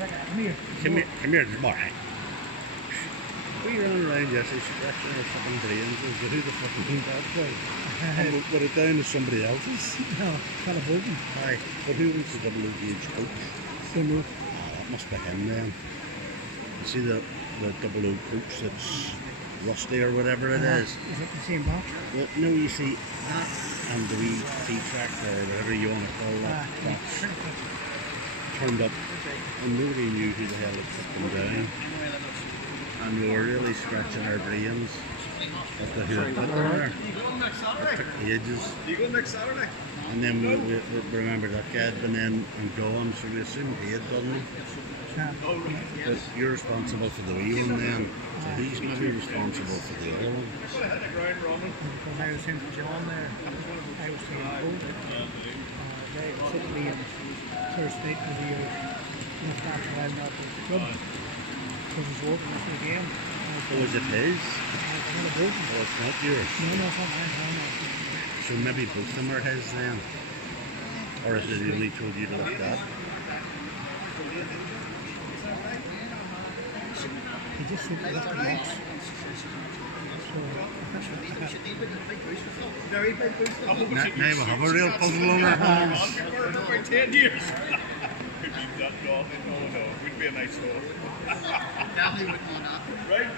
Come here, come on. We ran around yesterday scratching our fucking brains as to who the fucking think that was. And we put it down to somebody else's. No, not a boogie. Aye, but who was the double gauge coach? Simo. That must be him then. You see the double O coach that's rusty or whatever it is? Is it the same box? No, you see that and the wee T-track or whatever you want to call that box turned up and nobody knew who the hell had put them down. And we were really scratching our brains as to who had put them there. It took ages. Do you go next Saturday? And then we remember that guy had been in and gone, so we assumed he had done them. But you're responsible for the wee one then, so he's maybe responsible for the other one. Because I was in John there, I was saying, they said to me on Thursday of the year, looked after I'm not at the club, because he's working with me again. Oh, is it his? Oh, it's not yours? No, it's not mine. So maybe both of them are his then? Or is it he only told you to look that? He just said to look at the box. Very big boost. Now we have a real puzzle on our hands. For about 10 years. Could be that gone. No, it would be a nice thought. Definitely would want that. Right.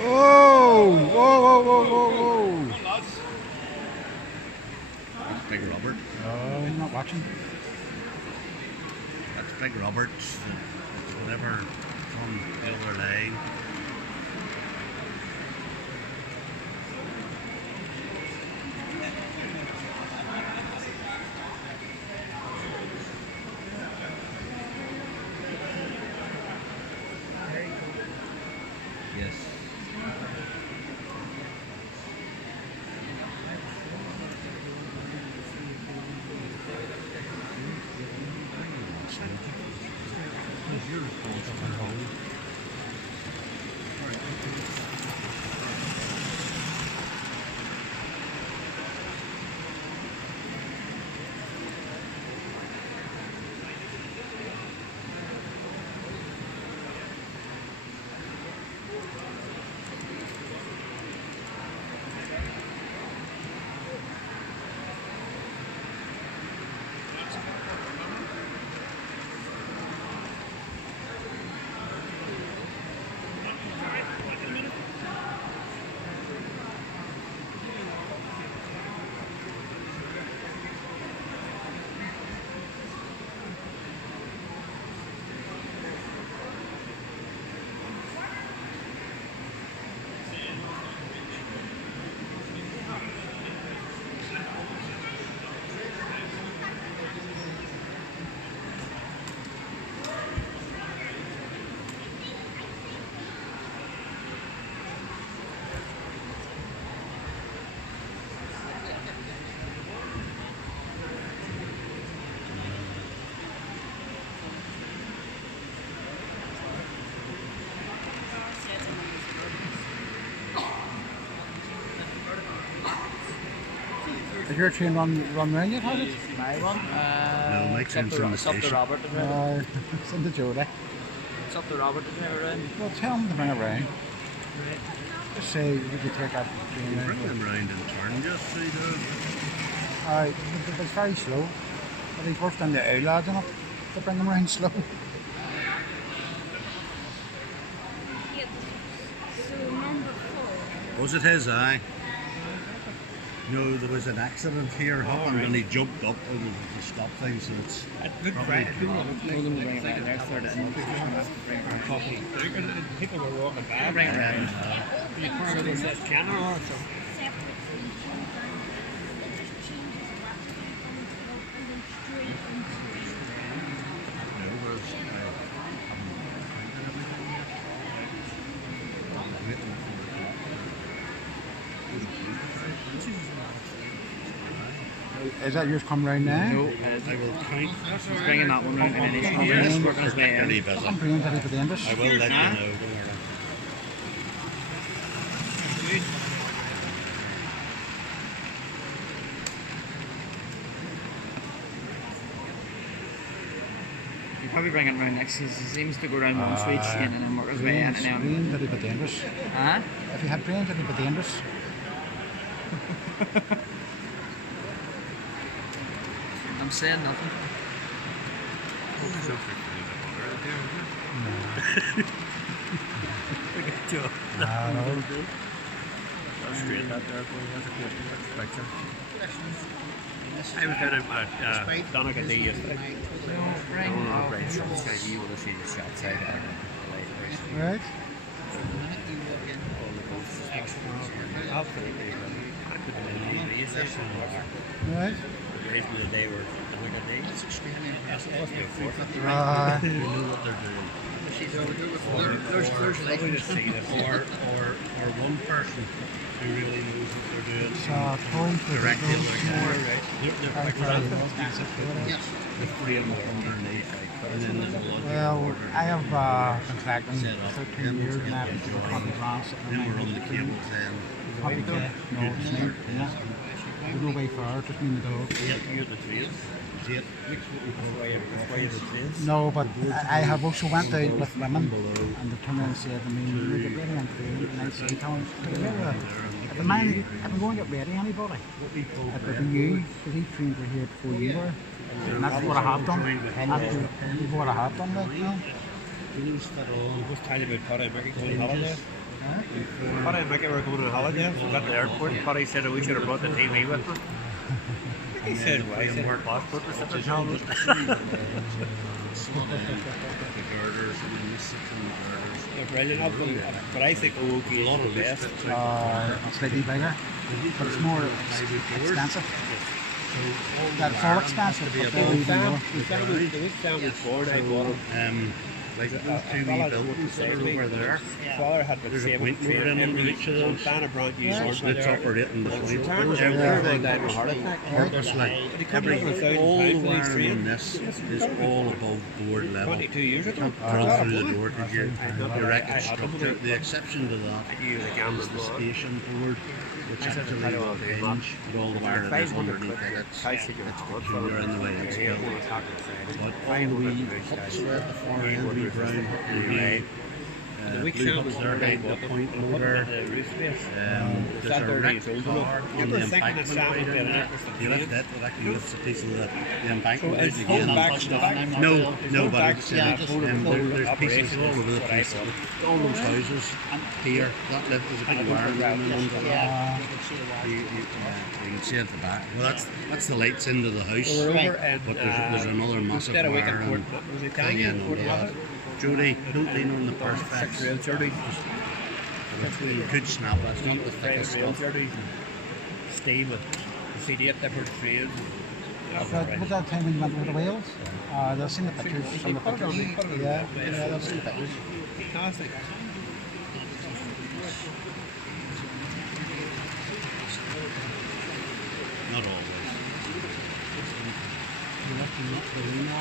Oh! Whoa! That's Big Robert. I'm not watching. That's Big Robert. It's whatever on the other line. Yes. You're responsible. Is your train run round yet, has it? My one? No, my train's in the it's up to station. Robert to drive it. It's in the Jody. It's up to Robert to drive it around. Well, tell him to bring it round. Just say you could take that train You round. bring them round and turn just so you do. It's very slow. But he's worse than the old lads enough to bring them round slow. Was it his eye? No, there was an accident here happened and he jumped up to stop things, so it's probably People were walking by. Bring it around. So there's that scanner on it. Is that yours come round now? No, I will count. he's bringing that one round and then he's coming in. He's working his way in. Particularly busy. I'm bringing that for the English. I will let you know. Don't worry. He'll probably bring it round next. He seems to go round one switch and then work his way in and then. Brain that he put the English. Huh? If you had brain that he put the English. I'm saying nothing. I know. Straight that there, boy. That's a good picture. I was down at Donegal Day yesterday. Ring. You will see the shot side out Right? Absolutely. Right? Today's the day where Donegal Day. They know what they're doing. There's lovely to see this. Or one person who really knows what they're doing. Point for Direct the it like that. more. The frame underneath. And then there's a lot Well, I have been collecting 13 years and I've probably gone then we're on the cables then. probably no, it's not. Yeah. There's no way far, just me and the dog. You the trains. See it? Why the trains? No, but I have also went out with women and they turned around and said to me, "Look at ready on train," and I said, "Tell them, at the mine, I've been going to get ready anybody. It would be you, because these trains were here before you were. And that's what I have done. That's what I have done, like, you know. Just tell you about Paddy and Mickey going on holiday. Paddy and Mickey were going on holiday. We got to the airport. Paddy said we should have brought the TV with us. He said, "Why?" He said, "Our passport was at the helmet." The girders and the music and the girders. They're brilliant, but I think OOK is the best. Slightly bigger, but it's more expensive. That's all expensive, but they're even more. The week Sam was born, I bought him. Like those two wee buildings that are over there. Father had the There's a same point motor in under each of those. Banner brought you That's operating the fleet. Everything died of a heart attack. There's like all the wiring in this is all above board level. 22 years ago. Crawl through the door to your direct structure. The exception to that You the camera is the station board, which actually will hinge with all the wiring that's underneath it. It's peculiar in the way it's built. But all the wee huts are at the far end, wee brown hut and wee blue huts there, like the point motor. There's a wrecked car on the embankment right in there. You lift it, it actually lifts a piece of the embankment out again. No, but it's there's pieces all over the place. All those houses here, that lift is a big wiring room under that. You can see at the back. Well, that's the lights into the house. But there's another massive wire and under that. Jody, don't lean on the perspex. You could snap it. It's not the thickest stuff. Steve with CD at different trains. But that time when you went over to Wales, they've seen the pictures, some of the pictures. Yeah, they've seen the pictures. Fantastic. Not always. You have to not